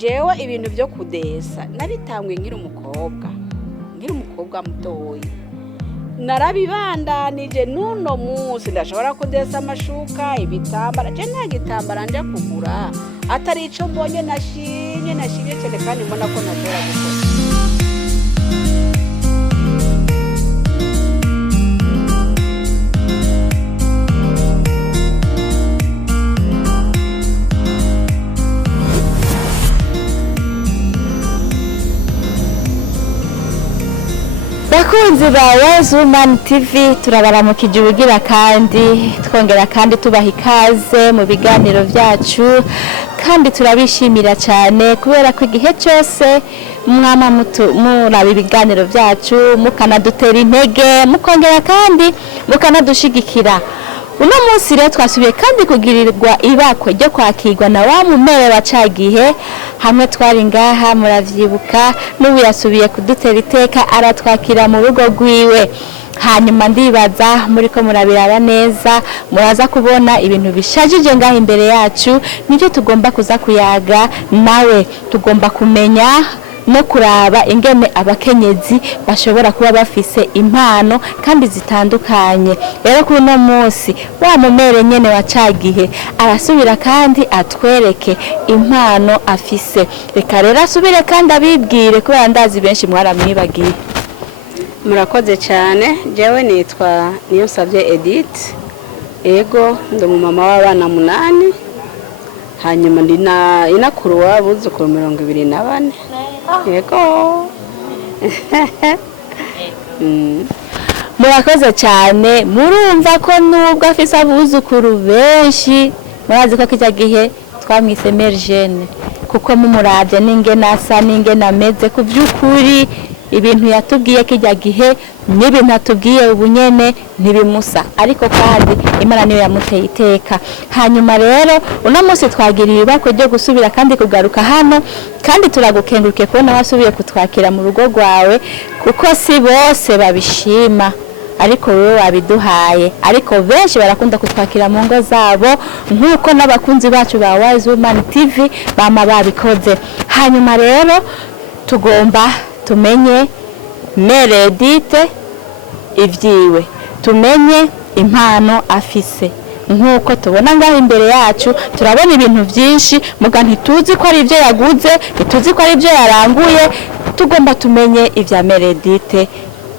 jewe ibintu byo kudesa nabitangwe nkiri umukobwa mutoyi narabibandanije nuno munsi ndashobora kudesa amashuka ibitambara je nta gitambara nje kugura atari ico mbonye nashinye cyane kandi mbona ko nashobora gukora. Bakunzi ba Woman TV turabaramukije ubugira kandi twongera kandi tubaha ikaze mu biganiro byacu kandi turabishimira cyane kubera ko igihe cyose mwama muraba ibiganiro byacu mukanadutera intege mukongera kandi mukanadushigikira. Uno munsi rero twasubiye kandi kugirirwa ibakwe ryo kwakirwa na wa mumere wa cagihe hamwe twari ngaha muravyibuka n'ubu yasubiye kudutera iteka aratwakira mu rugo rwiwe. Hanyuma ndibaza muriko murabiraba neza muraza kubona ibintu bishajije ngaha imbere yacu nivyo tugomba kuza kuyaga nawe tugomba kumenya no kuraba ingene abakenyezi bashobora kuba bafise impano kandi zitandukanye. Rero kuri no munsi wa mumere nyene wa cagihe arasubira kandi atwereke impano afise. Reka rero asubire kandi abibwire kubera ndazi benshi mwaramwibagiye. Murakoze cyane, jewe nitwa Niyonsavye Edith, ego ndo mama w'abana 8 hanyuma ndina inakuru wabuzukuru 24. Yego. Murakoze cyane murumva ko nubwo afise abuzukuru benshi murazi ko kijya gihe twamwise Mergene kuko mumuravye n'ingene asa n'ingene ameze ku by'ukuri ibintu yatubwiye kijya gihe n'ibintu atubwiye ubunyene ntibimusa ariko kandi Imana niyo yamuteye iteka. Hanyuma rero uno munsi twagiriye ibakwe ryo gusubira kandi kugaruka hano kandi turagukenguruke kubona wasubiye kutwakira mu rugo rwawe kuko si bose babishima ariko wewe wabiduhaye ariko benshi barakunda kutwakira mu ngo zabo nkuko n'abakunzi bacu ba Woman TV bama babikoze. Hanyuma rero tugomba tumenye Meredite ivyiwe tumenye impano afise nkuko tubona ngaho imbere yacu turabona ibintu byinshi muga ntituzi ko ari ivyo yaguze ntituzi ko ari ivyo yaranguye tugomba tumenye ivya Meredite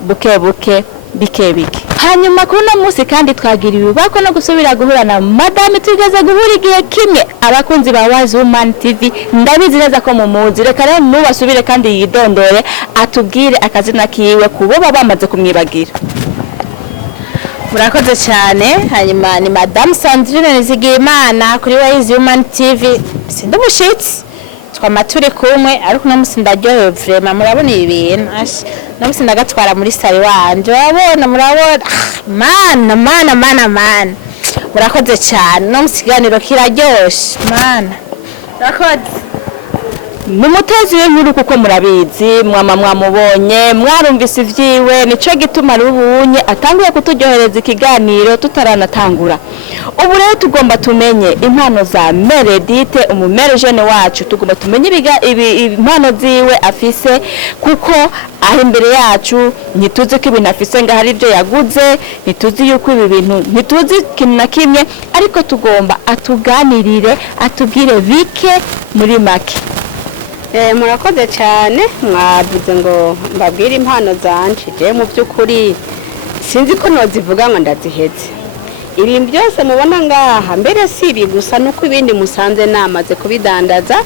buke bike. Hanyuma kuri no munsi kandi twagiriwe bako no gusubira guhura na madame tugeze guhura igihe kimwe abakunzi ba Woman TV ndabizi neza ko mumuzi. Reka rero nubasubire kandi yidondore atubwire akazina kiwe kubo bamaze kumwibagira. Murakoze cyane. Hanyuma ni Madame Sandrine Nizigiyimana kuri Woman TV sindumushitsi twamaturi kumwe ariko no musi ndaryohewe vraiment murabona ibintu no musi ndagatwara muri sari wanje murabona mana murakoze cyane no musiganiro kiraryoshe mana murakoze Mumutezi w'inkuru kuko murabizi mwamubonye mwarumvise ivyiwe nico gituma rubunye atanguye kuturyohereza ikiganiro tutaranatangura. Ubu rero tugomba tumenye impano za Meredite umumerejene wacu tugomba tumenye impano ziwe afise kuko aho imbere yacu ntituzi ko ibintu afise ngo hari ibyo yaguze ntituzi yuko ibi bintu ntituzi ikintu na kimwe ariko tugomba atuganirire atubwire bike muri make. Murakoze cyane mwavuze ngo mbabwire impano zanje je mu by'ukuri sinzi ko nozivuga ngo ndaziheze. Ibintu byose mubona ngaha mbere si ibi gusa nuko ibindi musanze namaze kubidandaza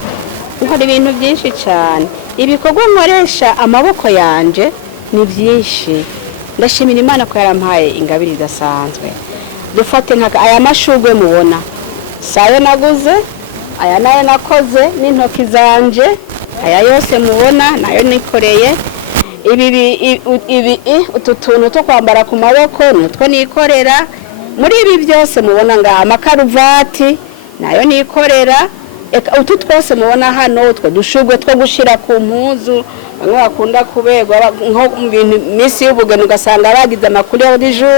nkora ibintu byinshi cyane. Ibikorwa nkoresha amaboko yanje ni byinshi. Ndashimira Imana ko yarampaye ingabire idasanzwe. Dufate nka aya mashugwe mubona sayo naguze aya nayo nakoze n'intoki zanje aya yose mubona nayo nikoreye. Ibi utu tuntu two kwambara ku maboko nutwo nikorera. Muri ibi byose mubona nga amakaruvati nayo nikorera. Utu twose mubona hano utwo dushugwe two gushira ku mpuzu bamwe bakunda kubegwa nko mu bintu misi y'ubugeni ugasanga bagize amakuru y'ejo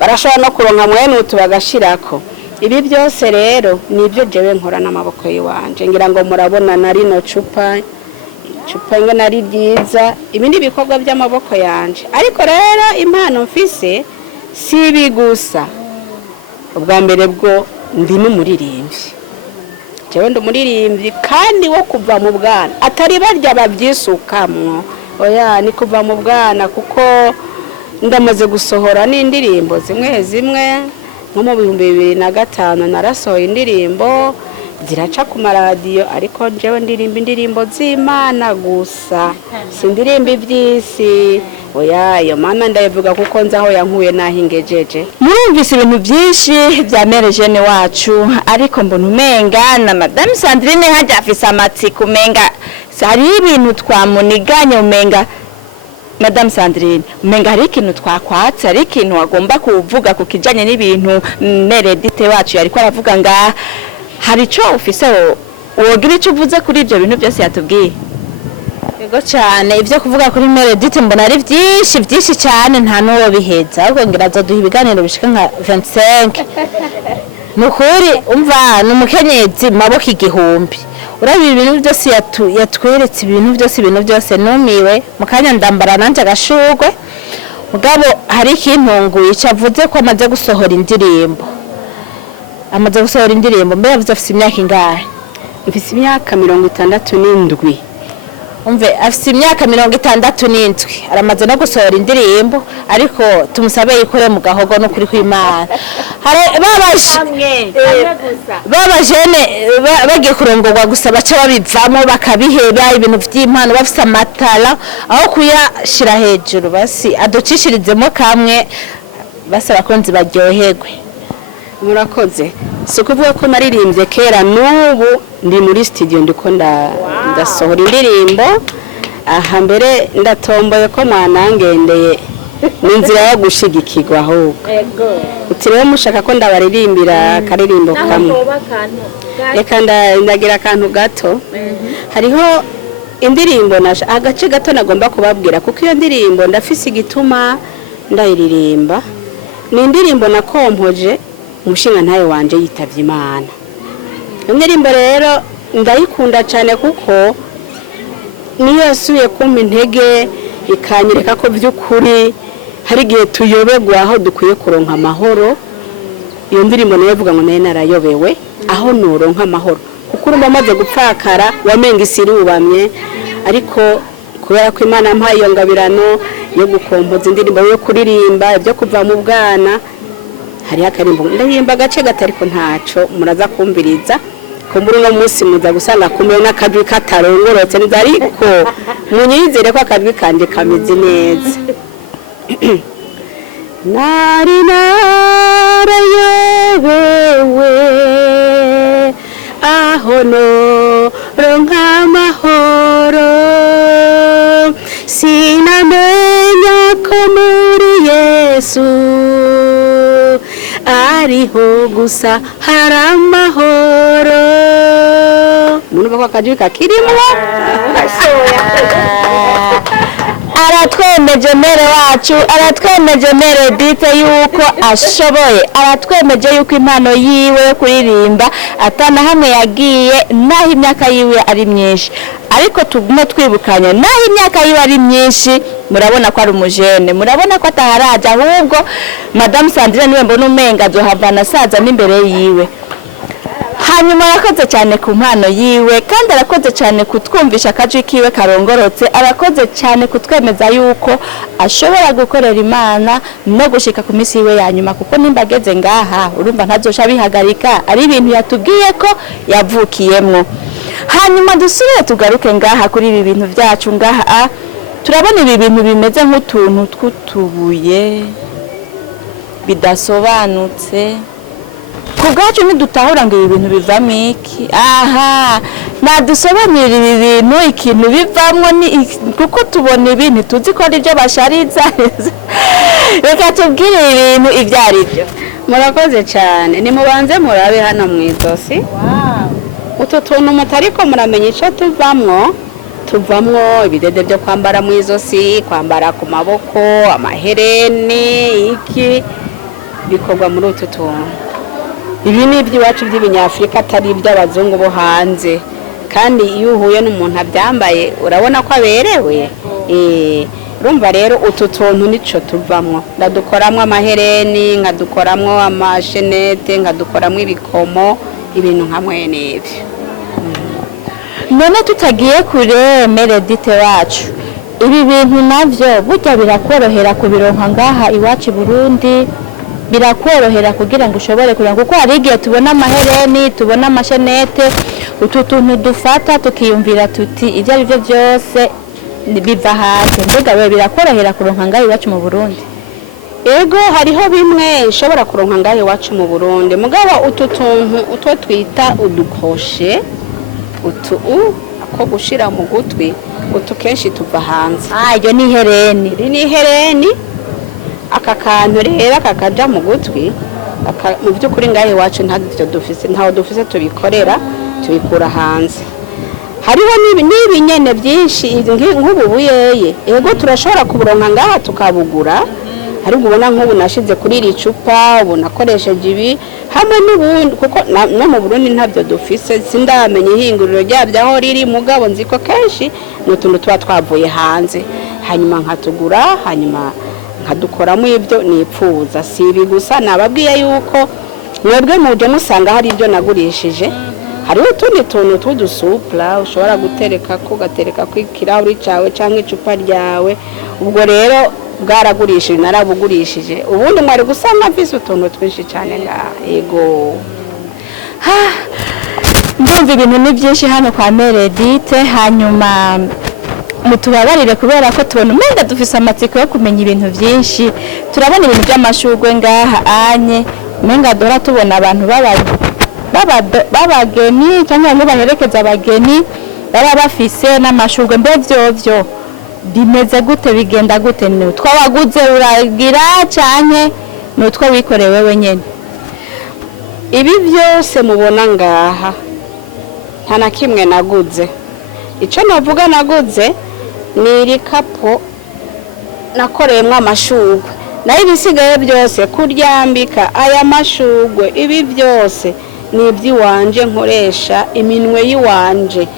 barashobora no kuronka mwene utu bagashirako. ibi byose rero nibyo jewe nkora n'amaboko yiwanje ngira ngo murabona na rino cupa ingana ari ryiza ibi ni ibikorwa by'amaboko yanje ariko rero impano mfise si ibi gusa ubwa mbere bwo ndi n'umuririmbyi jewe ndi umuririmbyi kandi wo kuva mu bwana atari barya babyisukamwo oya ni kuva mu bwana kuko ndamaze gusohora n'indirimbo zimwe nko mu 2005 narasohoye indirimbo ziraca ku maradiyo ariko jewe ndirimba indirimbo z'Imana gusa sindirimba iby'isi oya iyo mana ndayivuga kuko nzaho yankuye nahingejeje. Murumvise ibintu byinshi bya Mère Jeanne wacu ariko mbona umenga na Madame Sandrine hajya afise amatsiko umenga hari ibintu twamuniganye umenga Madame Sandrine umenga hari ikintu twakwatse hari ikintu wagomba kuvuga ku kijanye n'ibintu Meredite wacu yariko aravuga nga hari ico ufise wogira ico uvuze kuri ibyo bintu byose yatubwiye. Yego cyane ibyo kuvuga kuri Meredite mbona ari byinshi cyane nta nuwo biheza ahubwo ngira azoduha ibiganiro bishika nka 25 nukuri umva numukenyezi maboko igihumbi urabi ibintu byose yatweretse ibintu byose numiwe mukanya ndambara nanje agashurwe mugabo hari ikintunguye cavuze ko amaze gusohora indirimbo mbere yavuze afite imyaka ingahe? Mfise imyaka 67 umve afite imyaka 67 aramaze no gusohora indirimbo ariko tumusabe yikore mu gahogo no kuri kw'Imana hari babajene bagiye kurongorwa gusa baca babivamo bakabiheba ibintu vy'impano bafise amatara aho kuyashira hejuru basi adocishiridzemo kamwe basi abakonzi baryoherwe. Murakoze so kuvuga ko naririmbye kera n'ubu ndi muri studio ndiko ndasohora indirimbo aha mbere ndatomboye ko mwanangendeye n'inzira yo gushigikirwa ahubwo utiriwe mushaka ko ndabaririmbira karirimbo kamwe reka ndagira akantu gato hariho indirimbo nasha agace gato nagomba kubabwira kuko iyo ndirimbo ndafise igituma ndayiririmba ni indirimbo nakompoje umushinga ntayo wanje yitavye Imana. Indirimbo rero ndayikunda cyane kuko niyo yasuye kumpa intege ikanyereka ko by'ukuri hari igihe tuyoberwa aho dukwiye kuronka amahoro. Iyo ndirimbo nayo ivuga ngo naye narayobewe aho nuronka amahoro kuko urumva amaze gupfakara wamenga isiri ubamye ariko kubera ko Imana yampaye iyo ngabirano yo gukompoza indirimbo yo kuririmba ibyo kuva mu bwana hari akarimbo ndahimba agace gatariko ntaco muraza kumbiriza kumbura no munsi muza gusanga kumwe n'akadwi katarongorotse neza ariko munyizere ko akadwi kanje kameze neza. Nari narayobewe aho noronka amahoro sinamenya ko muri Yesu ariho gusa hari amahoro. Munumva ko akajwi kakirimwo aratwemeje Mere wacu aratwemeje Meredite yuko ashoboye aratwemeje yuko impano yiwe kuririmba atana hamwe yagiye naho imyaka yiwe ari myinshi ariko tugume twibukanya naho imyaka yiwe ari myinshi murabona ko ari umujene murabona ko ataharaje ahubwo Madame Sandrine niwe mbona umenga azohavana saza n'imbere yiwe. Hanyuma arakoze cyane ku mpano yiwe kandi arakoze cyane kutwumvisha akajwi kiwe karongorotse arakoze cyane kutwemeza yuko ashobora gukorera Imana no gushika ku misi yiwe ya nyuma kuko nimbageze ngaha urumva ntazosha bihagarika ari ibintu yatubwiye ko yavukiyemwo. Hanyuma dusubire tugaruke ngaha kuri ibi bintu byacu ngaha turabona ibi bintu bimeze nk'utuntu tw'utubuye bidasobanutse kubwacu ntidutahura ngo ibi bintu bivamo iki aha nadusobanurira ibi bintu ikintu bivamwo kuko tubona ibintu tuzi ko ari byo bashariza reka tubwire ibintu ibyo ari byo. Murakoze cyane nimubanze murabe hano mu izosi utu tuntu mutariko muramenya icyo tuvamwo ibidede byo kwambara mu izosi kwambara ku maboko amahereni iki bikorwa muri utu tuntu ibi ni iby'iwacu by'ibinyafurika atari iby'abazungu bo hanze, kandi iyo uhuye n'umuntu abyambaye urabona ko aberewe. Urumva rero utu tuntu nico tuvamwo, ndadukoramo amahereni, nkadukoramo amashenete, nkadukoramo ibikomo, ibintu nka mwene ibyo. None tutagiye kure Meredith wacu, ibi bintu navyo burya birakorohera kubironka ngaha iwacu Burundi, birakorohera kugira ngo ushobore kugira, kuko hari igihe tubona amahereni, tubona amashenete, utu tuntu dufata tukiyumvira tuti ibyo ari byo byose biva hanze. Mbega we birakorohera kuronka ngaha iwacu mu Burundi? Ego hariho bimwe ushobora kuronka ngaha iwacu mu Burundi, mugabo utu tuntu utwo twita udukoshe, utu ako gushira mu gutwi, utu kenshi tuva hanze. Iyo ni hereni. Iri ni hereni, aka kantu rero kakaja mu gutwi, mu by'ukuri ngaha iwacu ntaho dufise tubikora hanze. Hariho n'ibi nyene byinshi nk'ubu buyeye, ego turashobora kuburonka ngaha tukabugura, hari ubona nk'ubu nashize kuri iri cupa, ubu nakoresheje ibi hamwe n'ubundi, kuko no mu Burundi ntabyo dufise, sindamenye ihinguriro ryabyo aho riri, mugabo nziko kenshi n'utuntu tuba twavuye hanze, hanyuma nkatugura, hanyuma nkadukoramo ibyo nipfuza. Si ibi gusa, nababwiye yuko mwebwe muje musanga hari ibyo nagurishije, hariho utundi tuntu tw'udusupla ushobora gutereka ko gatereka ku kirahuri cyawe cyangwa icupa ryawe, ubwo rero bwaragurishije, narabugurishije, ubundi mwari gusanga mfise utuntu twinshi cyane ngaha. Yego ndumva ibintu ni byinshi hano kwa Meredith, hanyuma mutubabarire kubera ko tubona umenga dufise amatsiko yo kumenya ibintu byinshi. Turabona ibintu by'amashurwe ngaha anye, umenga dora tubona abantu babageni cyangwa bamwe baherekeza abageni baba bafise n'amashurwe. Mbe vyovyo bimeze gute, bigenda gute? Ni utwo waguze uragira canke ni utwo wikoreye wewe nyene? Ibi byose mubona ngaha nta na kimwe naguze. Ico navuga naguze ni iri kapo nakoreyemwo amashurwe, nayo ibisigaye byose kuryambika aya mashurwe, ibi byose ni iby'iwanje nkoresha iminwe y'iwanje.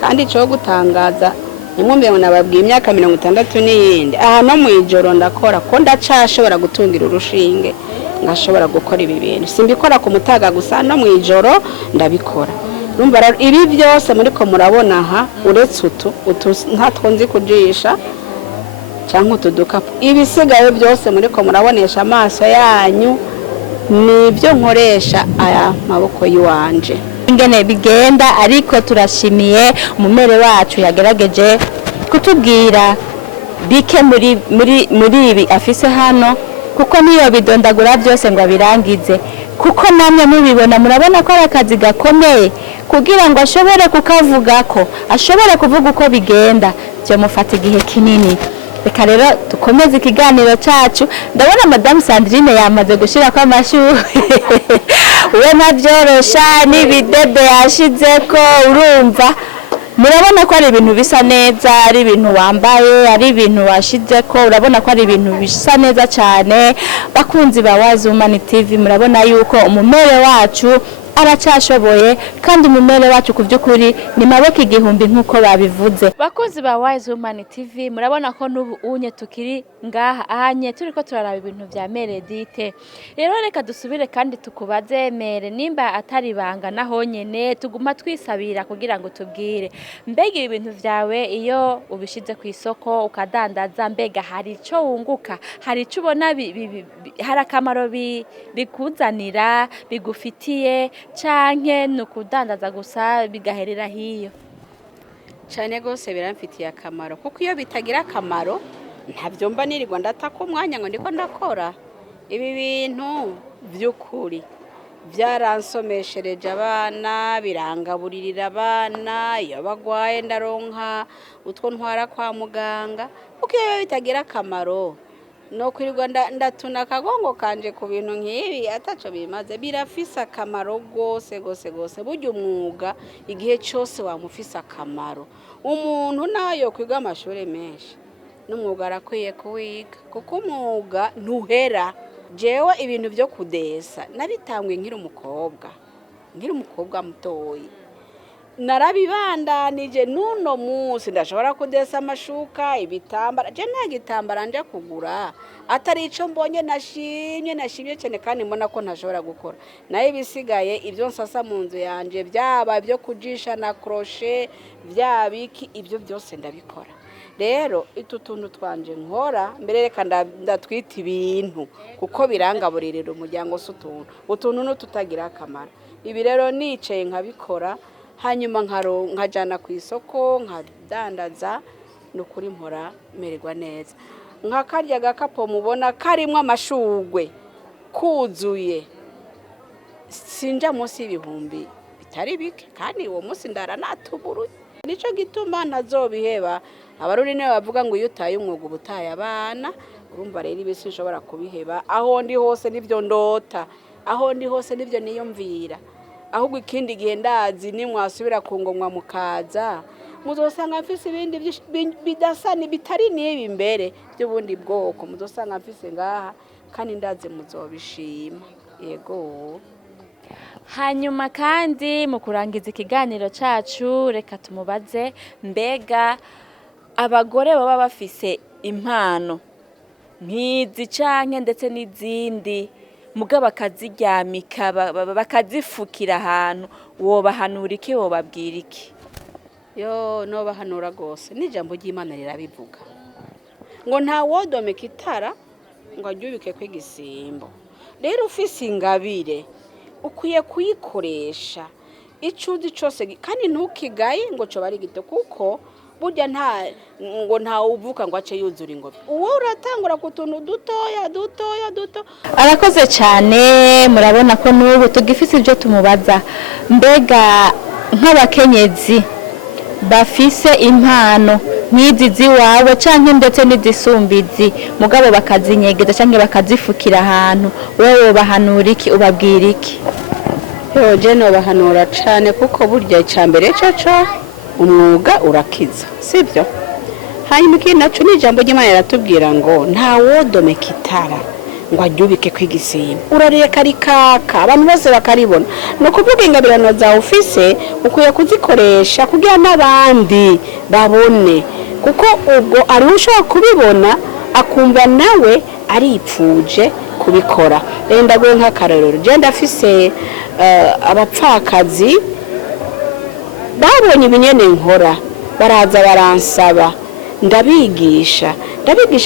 Kandi cyo gutangaza nimwumve ngo nababwiye imyaka 60 n'iyindi, aha no mu ijoro ndakora ko ndacashobora gutungira urushinge, ngashobora gukora ibi bintu. Simbikora ku mutaga gusa, no mu ijoro ndabikora. Numva rero ibi byose muri ko murabona aha, uretse utu ntatwo nzi kujisha cyangwa utudukapu, ibisigaye byose muri ko murabonesha amaso yanyu nibyo nkoresha aya maboko yiwanje. Ingene bigenda, ariko turashimiye umumere wacu yagerageje kutubwira bike muri ibi afise hano, kuko niyo bidondagura byose ngo abirangize, kuko namwe mubibona murabona ko ari akazi gakomeye kugira ngo ashobore kukavuga ko ashobore kuvuga uko bigenda, byo mufata igihe kinini. Reka rero dukomeze ikiganiro cyacu. Ndabona Madame Sandrine yamaze gushira kwa amashuri we nabyorosha n'ibidede yashizeko, urumva murabona ko ari ibintu bisa neza, ari ibintu wambaye, ari ibintu washizeko, urabona ko ari ibintu bisa neza cyane. Bakunzi ba Wise Woman TV, murabona yuko umumere wacu aracashoboye, kandi umumere wacu ku by'ukuri ni maboko igihumbi nk'uko babivuze. Bakunzi ba Wise Woman TV, murabona ko n'ubu unye tukiri ngaha ahanye turiko turaraba ibintu vya Meredith. Rero reka dusubire kandi tukubaze Mere, nimba atari banga naho nyene tuguma twisabira kugira ngo tubwire, mbega ibintu vyawe iyo ubishize ku isoko ukadandaza, mbega hari ico wunguka, hari ico ubona hari akamaro bikuzanira, bigufitiye, canke nukudandaza gusa bigaherera hiyo? Cyane gose biramfitiye akamaro, kuko iyo bitagira akamaro ntabyo mba nirirwa ndataka umwanya ngo ndiko ndakora. Ibi bintu by'ukuri byaransomeshereje abana, birangaburirira abana, iyo bagwaye ndaronka utwo ntwara kwa muganga. Kuko iyo bitagira akamaro no kwirirwa ndatuna akagongo kanje ku bintu nk'ibi ataco bimaze. Birafise akamaro gose gose gose. Burya umwuga igihe cyose wamufise akamaro, umuntu nayo kwiga amashuri menshi n'umwuga arakwiye kuwiga, kuko umwuga ntuhera. jewe ibintu byo kudesa nabitangwe nkiri umukobwa mutoyi, narabibandanije n'uno munsi ndashobora kudesa amashuka, ibitambara. Je nta gitambara nje kugura atari ico mbonye nashimye cyane kandi mbona ko ntashobora gukora. Naye ibisigaye ibyo nsasa mu nzu yanje, byaba byo kujisha na crochet, byabiki, ibyo byose ndabikora. Rero tuntu twanje nkora mbere reka ndatwita ibintu kuko birangaburirira umuryango utuntu n'ututagira akamaro. Ibi rero nicaye nkabikora, hanyuma nkajana ku isoko nkadandaza, nukuri mpora mererwa neza. Nkakarya gakapo mubona karimo amashugwe kuzuye, sinja munsi y'ibihumbi bitari bike, kandi uwo munsi ndara natuburuye. Nico gituma ntazobiheba. Abaruri ne bavuga ngo iyo utaye umwuga ubutaye abana. Urumva rero ibisi nshobora kubiheba. Aho ndi hose nivyo ndota, aho ndi hose nivyo niyumvira. Ahubwo ikindi gihe ndazi ni mwasubira kungomwa mukaza, muzosanga mfise ibindi bidasani bitari nibi imbere by'ubundi bwoko, muzosanga mfise ngaha kandi ndaze muzobishima. Yego. Hanyuma kandi mu kurangiza ikiganiro cacu reka tumubaze, mbega abagore baba bafise impano nk'izi canke ndetse n'izindi mugabo bakaziryamika bakazifukira ahantu, wobahanura iki, wobabwira iki? Yo nobahanura gose, n'ijambo ry'Imana rirabivuga ngo nta wodomeka itara ngo aryubike kw'igisimbo. Rero ufise ingabire ukwiye kuyikoresha icuzi cyose, kandi ntukigaye ngo cyo bari gito, kuko burya nta uvuka ngo ace yuzura ingobe. Uwo uratangura ku tuntu dutoya. Arakoze cyane. Murabona ko n'ubu tugifise ibyo tumubaza, mbega nk'abakenyezi bafise impano nk'izi ziwawe canke ndetse n'izisumbizi mugabo bakazinyegeza canke bakazifukira ahantu, wowe bahanura iki, ubabwira iki? Yo je no bahanura cane, kuko burya icambere cyo umwuga urakiza, sibyo? Hanyuma iki naco ni ijambo ry'Imana riratubwira ngo nta wodomeka itara ngo aryubike kw'igisimba. Urareka rikaka abantu bose bakaribona. No kuvuga ingabirano za ufise ukwiye kuzikoresha kugira n'abandi babone, kuko ubwo ari ushobora kubibona akumva nawe aripfuje kubikora. Renda gwe nk'akarorero, je ndafise abapfakazi babonye ibinyene nkora, baraza baransaba, ndabigisha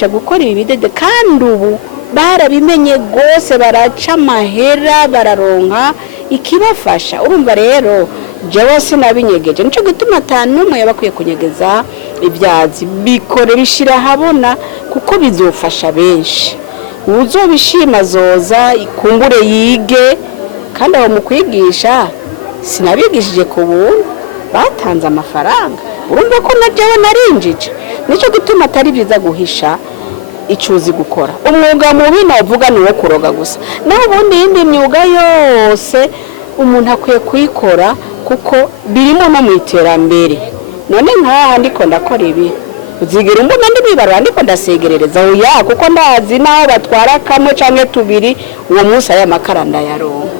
gukora ibi bidede, kandi ubu barabimenye gose, baraca amahera, bararonka ikibafasha. Urumva rero jewe sinabinyegeje, nico gituma atanumwe yabakwiye kunyegeza ibyazi, bikore bishira habona, kuko bizofasha benshi. Uzobishima zoza ikumbure yige, kandi aho mu kwigisha sinabigishije ku buntu, batanze amafaranga. Urumva ko najewe narinjije, nico gituma atari byiza guhisha icuzi gukora. Umwuga mubi navuga ni wo kuroga gusa, naho ubundi yindi myuga yose umuntu akwiye kuyikora, kuko birimo no mu iterambere. None nkaha ndiko ndakora ibi, uzigera umbona ndibibarura ndiko ndasegerereza oya, kuko ndazi naho batwara kamwe canke tubiri uwo munsi aya makara ndayaronka.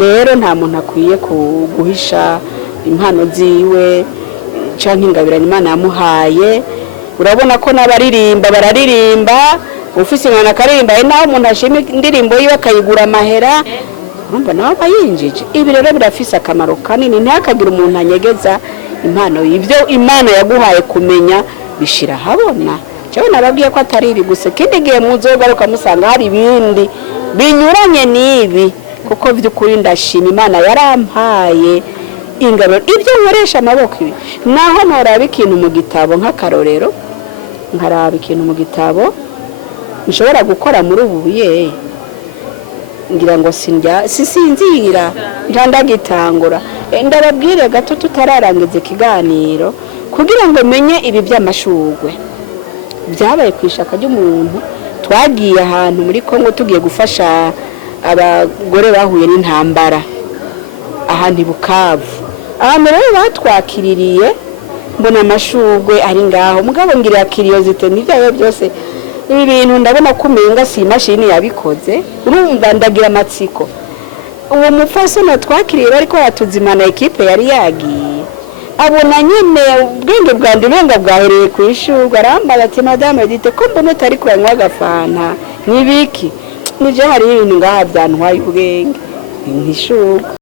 Rero nta muntu akwiye guhisha impano ziwe canke ingabirano Imana yamuhaye. Urabona ko bararirimba, ufise imana akaririmba, naho umuntu ashima indirimbo yiwe akayigura amahera, urumva nawe bayinjije. Ibi rero birafise akamaro kanini, ntihakagira umuntu anyegeza impano y'ibyo Imana yaguhaye kumenya, bishira habona. Cyo nababwiye ko atari ibi gusa, kindi gihe muzogaruka musanga hari ibindi binyuranye n'ibi, kuko by'ukuri ndashima Imana yarampaye ingabiro ibyo nkoresha amaboko. Ibi naho ntoraba ikintu mu gitabo nk'akarorero, nkaraba ikintu mu gitabo nshobora gukora muri ubu buye, ngira ngo sisinzira ndagitangura. Ndababwire gato tutararangiza ikiganiro, kugira ngo menye ibi by'amashugwe byabaye kwishaka ry'umuntu. Twagiye ahantu muri Kongo tugiye gufasha abagore bahuye n'intambara ahantu Bukavu. Abantu rero batwakiririye, mbona amashugwe ari ngaho, mugabo ngira curiosity n'ibyayo byose ibi bintu ndabona ko umenga si imashini yabikoze urumva ndagira amatsiko uwo mupfasoni twakiriye bariko baratuzimana ekipe yari yagiye abona nyine ubwenge bwanjye urenga bwahereye ku ishurwa arambaza ati madame Edith ko mbona utari kuranywa agafanta nibiki nije hari ibintu ngaha byantwaye ubwenge ntishurwa